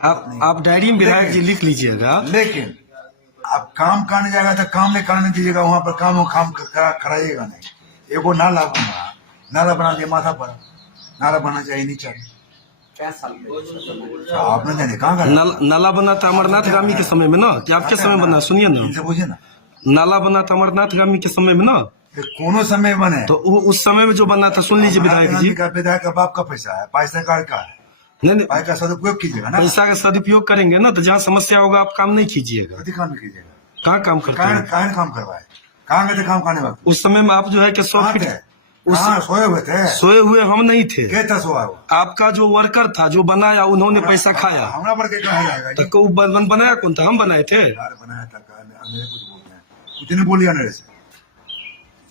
आप डायरी में विधायक जी लिख लीजिएगा। लेकिन आप काम करने जाएगा तो काम में करने दीजिएगा, वहाँ पर काम कराइएगा नहीं। एगो नाला बना दिया माथा पर, नाला बनना चाहिए नीचे। आपने जाने कहाँ नाला बना था अमरनाथ गामी के समय में ना, कि आपके समय बना? सुनिए ना, पूछे ना, नाला बना था अमरनाथ गामी के समय में ना, कोनो समय बने तो उस समय में जो बना था, सुन लीजिए विधायक जी। विधायक का बाप का पैसा है, पैसा कार्ड का है, नहीं पैसा का सदुपयोग कीजिएगा ना। पैसा का सदुपयोग करेंगे ना तो जहाँ समस्या होगा आप काम नहीं कीजिएगा। कभी काम नहीं कीजिएगा। कहाँ काम करते हैं? कहाँ काम करवाए, कहाँ गए थे काम करने वक्त? उस समय में आप जो है कि सोए हुए थे। सोए हुए हम नहीं थे। क्या था सोया हुआ? आपका जो वर्कर था जो बनाया, उन्होंने पैसा खाया। हमारा पर क्या कहा जाएगा? तो बनाया कौन था? हम बनाए थे। बनाया था, मेरे कुछ बोलते हैं, कुछ नहीं बोलिए मेरे से।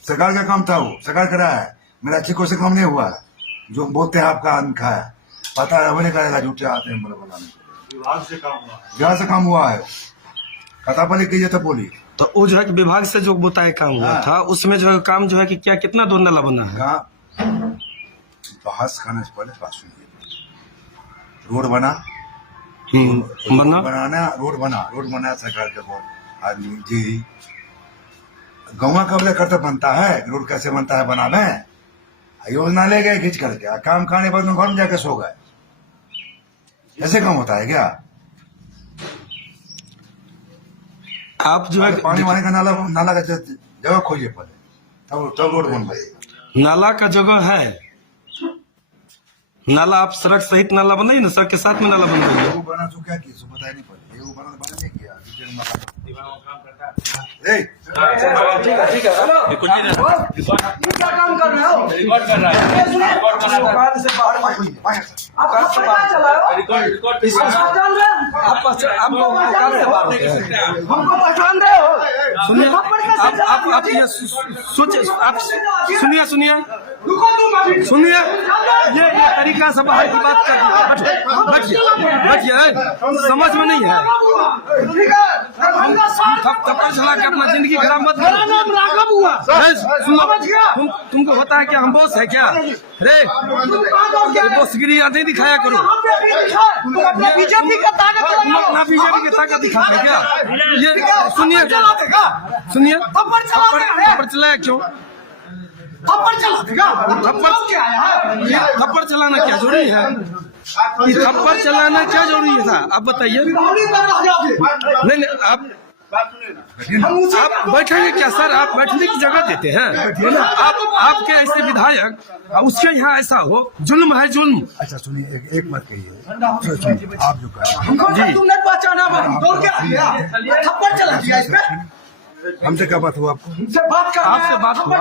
सरकार का काम था, वो सरकार कराया है, मेरा अच्छी कोई से काम नहीं हुआ। जो बोलते हैं आपका अन्न खाया, पता है होने करेगा, झूठे आते हैं विभाग से काम हुआ है। कथा पर कीजिए तो बोलिए। तो वो जो है कि विभाग से जो बताया काम हुआ था, उसमें जो है काम जो है कि क्या कितना दो नाला बना है? बहस करने से पहले बात सुनिए। रोड बना, रोड बना सरकार के बहुत आदमी जी। गाँव का बड़े कर्तव्य बनता है, रोड कैसे बनता है बनावे। योजना ले गए खींच करके, काम खाने पर घर में जाके सो गए। ऐसे काम होता है क्या? आप जो है पानी वानी का नाला का जगह खोजिए पहले, तब रोड बन पाएगा। नाला का जगह है, नाला आप सड़क सहित नाला बनाइए ना, सड़क के साथ में नाला बनाइए। वो बना तो क्या की बताया नहीं पड़े, वो बना नहीं किया। ठीक है क्या काम कर रहे हो? रिकॉर्ड कर रहा है। हमको पहचान रहे हो? सुनिए, आप ये सोचिए, आप सुनिए, ये तरीका से बाहर की बात कर, बैठिए, समझ में नहीं है। थप्पड़ चला के अपना जिंदगी खराब मत करो। राघव हुआ, तुमको होता है क्या हम बॉस है क्या? रे बॉसगिरी नहीं दिखाया करो। बीजेपी का ताकत ना बीजेपी की ताकत दिखाते क्या? ये सुनिए, थप्पड़ चलाया क्यों? थप्पड़ चलाना क्या जरूरी है? थप्पड़ चलाना क्या जरूरी है साहब? आप बताइए। नहीं आप बैठेंगे क्या सर? आप बैठने की जगह देते हैं? आपके ऐसे विधायक, उसके यहाँ ऐसा हो, जुल्म है जुल्म। अच्छा सुनिए, एक बात कहिए, आप जो जी तुमने पहचाना, थप्पड़ चला दिया इसमें। हमसे क्या बात हुआ? आपको आपसे बात हुआ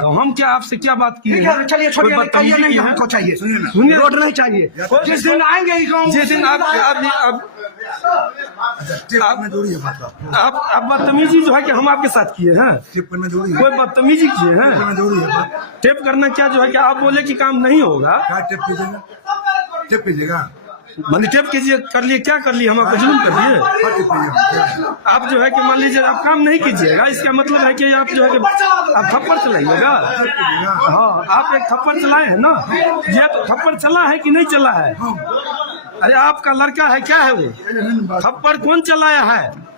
तो हम क्या आपसे क्या बात की? चलिए छोड़िए, नहीं हमको चाहिए, सुनिए, रोड नहीं चाहिए। जिस दिन आएंगे जिस दिन आप बदतमीजी जो है कि हम आपके साथ किए हैं, कोई बदतमीजी किए हैं? टेप करना क्या जो है कि आप बोले कि काम नहीं होगा, टेप कीजिएगा। मान टेप कीजिए, कर लिए, क्या कर लिए? हम आपको जुल्म कर दिए? आप जो है कि मान लीजिए आप काम नहीं कीजिएगा, इसका मतलब है कि आप जो है कि आप थप्पड़ चलाइएगा। हाँ, आप एक थप्पड़ चलाए हैं ना, ये तो थप्पड़ चला है कि नहीं चला है? अरे आपका लड़का है क्या है वो? थप्पड़ कौन चलाया है?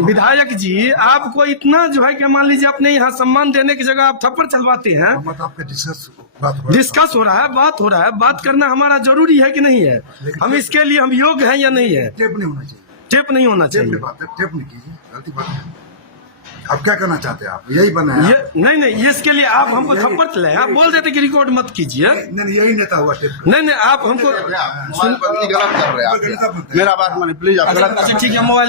विधायक जी, आपको इतना जो है कि मान लीजिए अपने यहाँ सम्मान देने की जगह आप थप्पड़ चलवाते हैं। डिस्कस हो रहा है, बात हो रहा है, बात करना हमारा जरूरी है कि नहीं है? हम इसके लिए हम योग्य हैं या नहीं है? टेप नहीं होना चाहिए, टेप नहीं होना चाहिए। टेप नहीं कीजिए, गलती बात है। आप क्या करना चाहते हैं? आप यही बना है? नहीं, इसके लिए आप हमको थप्पड़ चलाए, आप बोल देते कि रिकॉर्ड मत कीजिए। नहीं, यही नेता हुआ टेप। नहीं, आप हमको गलत कर रहे हैं। मेरा बात माने प्लीज। अच्छा ठीक है, मोबाइल